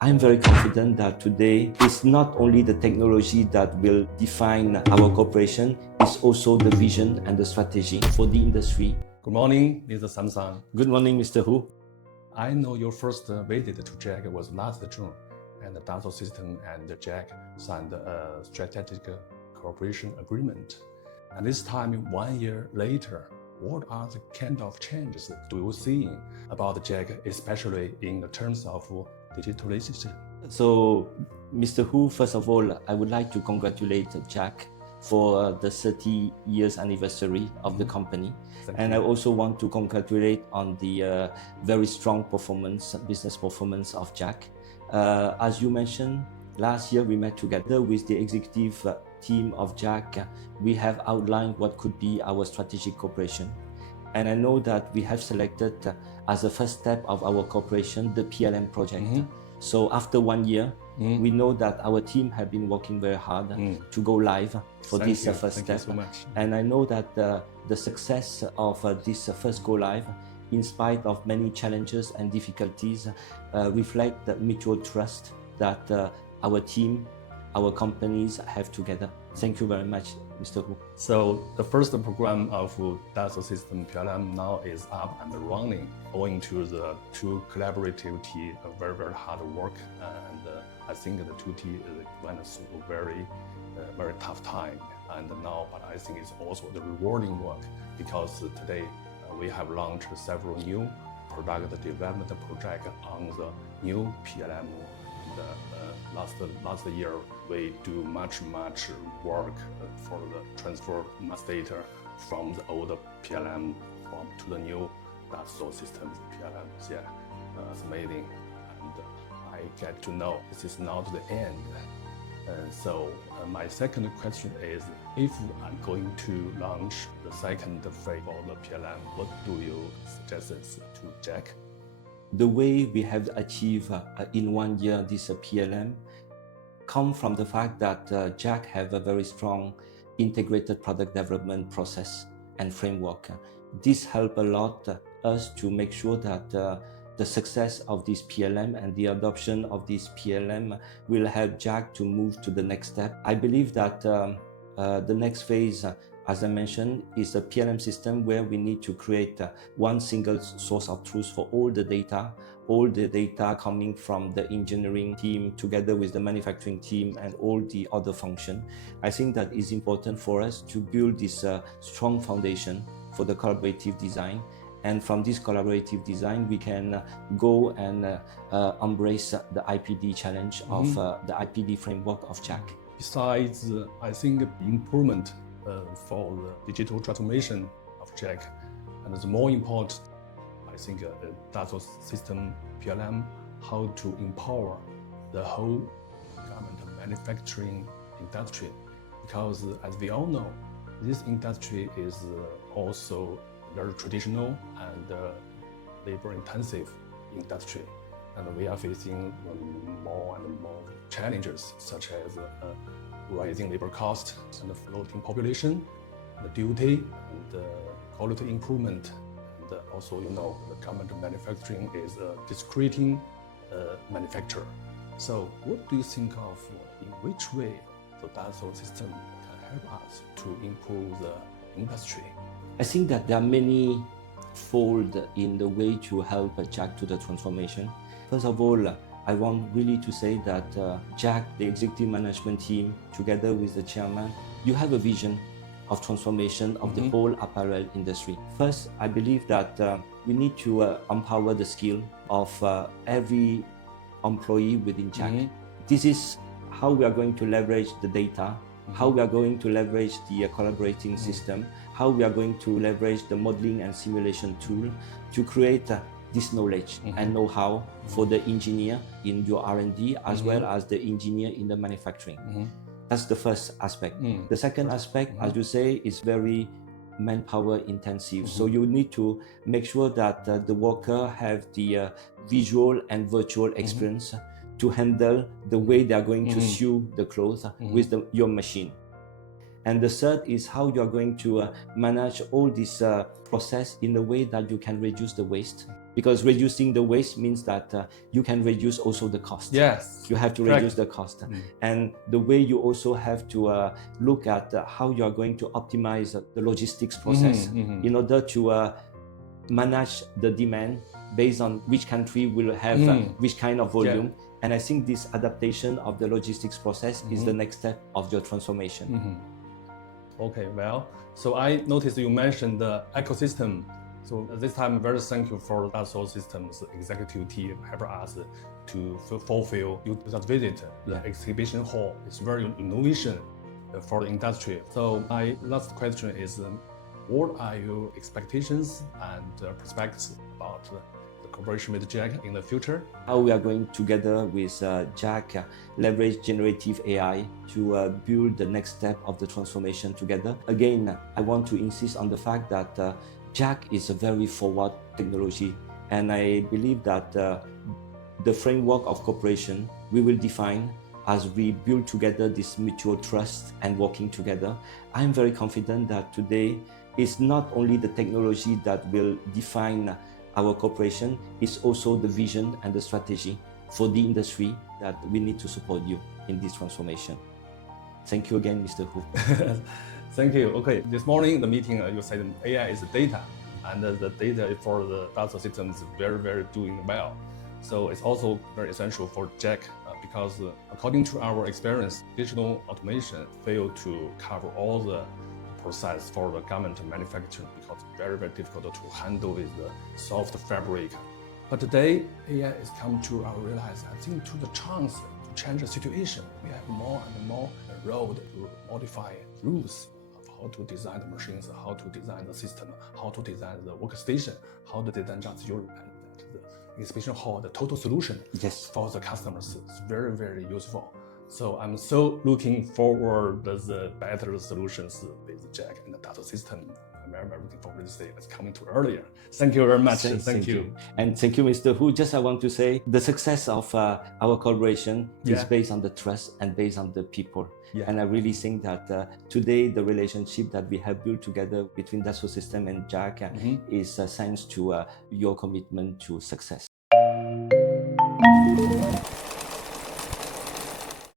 I'm very confident that today it's not only the technology that will define our cooperation, it's also the vision and the strategy for the industry. Good morning, Mr. Samsung. Good morning, Mr. Hu. I know your first visit to Jack was last June, and the Dassault System and Jack signed a strategic cooperation agreement. And this time, 1 year later, what are the kind of changes do you see about Jack, especially in terms of digitalization? So, Mr. Hu, first of all, I would like to congratulate Jack for the 30 years anniversary of the company. Thank I you. also want to congratulate on the very strong business performance of Jack. As you mentioned, last year we met together with the executive team of Jack. We have outlined what could be our strategic cooperation. And I know that we have selected as a first step of our cooperation, the PLM project. So after 1 year, we know that our team have been working very hard to go live for Thank this you. first Thank step. you so much. And I know that the success of this first go live, in spite of many challenges and difficulties, reflect the mutual trust that our team, our companies have together. Thank you very much, Mr. Hu. So the first program of Dassault System PLM now is up and running, owing to the two collaborative team, very, very hard work. And I think the two teams went through very tough time. And now, but I think it's also the rewarding work, because today we have launched several new product development projects on the new PLM. Last year, we do much work for the transfer master data from the old PLM to the new Dassault System PLM. Yeah, it's amazing. And I get to know this is not the end. So my second question is, if I'm going to launch the second phase of the PLM, what do you suggest to Jack? The way we have achieved in 1 year this PLM come from the fact that Jack have a very strong integrated product development process and framework. This help a lot us to make sure that the success of this PLM and the adoption of this PLM will help Jack to move to the next step. I believe that the next phase, as I mentioned, is a PLM system where we need to create one single source of truth for all the data coming from the engineering team together with the manufacturing team and all the other functions. I think that is important for us to build this strong foundation for the collaborative design. And from this collaborative design, we can go and embrace the IPD challenge of the IPD framework of Jack. Besides, I think the improvement for the digital transformation of Jack, and the more important, I think Dassault System PLM, how to empower the whole garment manufacturing industry, because as we all know, this industry is also very traditional and labor-intensive industry, and we are facing more and more challenges, such as rising labor cost and the floating population, the duty and quality improvement, and also, the garment manufacturing is a discrete manufacturer. So, what do you think of in which way the Dassault system can help us to improve the industry? I think that there are many folds in the way to help Jack to the transformation. First of all, I want really to say that Jack, the executive management team, together with the chairman, you have a vision of transformation of the whole apparel industry. First, I believe that we need to empower the skill of every employee within Jack. This is how we are going to leverage the data, how we are going to leverage the collaborating system, how we are going to leverage the modeling and simulation tool to create this knowledge and know-how for the engineer in your R&D as well as the engineer in the manufacturing. That's the first aspect. The second aspect, as you say, is very manpower intensive. So you need to make sure that the worker have the visual and virtual experience to handle the way they are going to sew the clothes with your machine. And the third is how you are going to manage all this process in a way that you can reduce the waste. because reducing the waste means that you can reduce also the cost. Yes. You have to reduce the cost. And the way you also have to look at how you are going to optimize the logistics process in order to manage the demand based on which country will have which kind of volume. And I think this adaptation of the logistics process is the next step of your transformation. Okay, well, so I noticed you mentioned the ecosystem. So this time, I'm very thankful for Dassault Systèmes executive team help us to fulfill. You just visit the exhibition hall. It's very innovation for the industry. So my last question is, what are your expectations and prospects about the cooperation with Jack in the future? How we are going together with Jack leverage generative AI to build the next step of the transformation together. Again, I want to insist on the fact that Jack is a very forward technology, and I believe that the framework of cooperation we will define as we build together this mutual trust and working together. I'm very confident that today it's not only the technology that will define our cooperation, it's also the vision and the strategy for the industry that we need to support you in this transformation. Thank you again, Mr. Hu. Thank you. Okay, this morning in the meeting you said AI is data, and the data for the Dassault system is very, very doing well. So it's also very essential for Jack because according to our experience, digital automation failed to cover all the process for the garment manufacturing because it's very, very difficult to handle with the soft fabric. But today, AI is come to our realize, I think, to the chance to change the situation. We have more and more road to modify rules of how to design the machines, how to design the system, how to design the workstation, how to design just your the exhibition hall, the total solution for the customers. It's very, very useful. So I'm so looking forward to the better solutions with Jack and the Dassault system. I'm very, very looking forward to this day that's coming to earlier. Thank you very much. Thank you. And thank you, Mr. Hu. Just I want to say the success of our collaboration is based on the trust and based on the people. And I really think that today the relationship that we have built together between Dassault Systèmes and Jack is thanks to your commitment to success.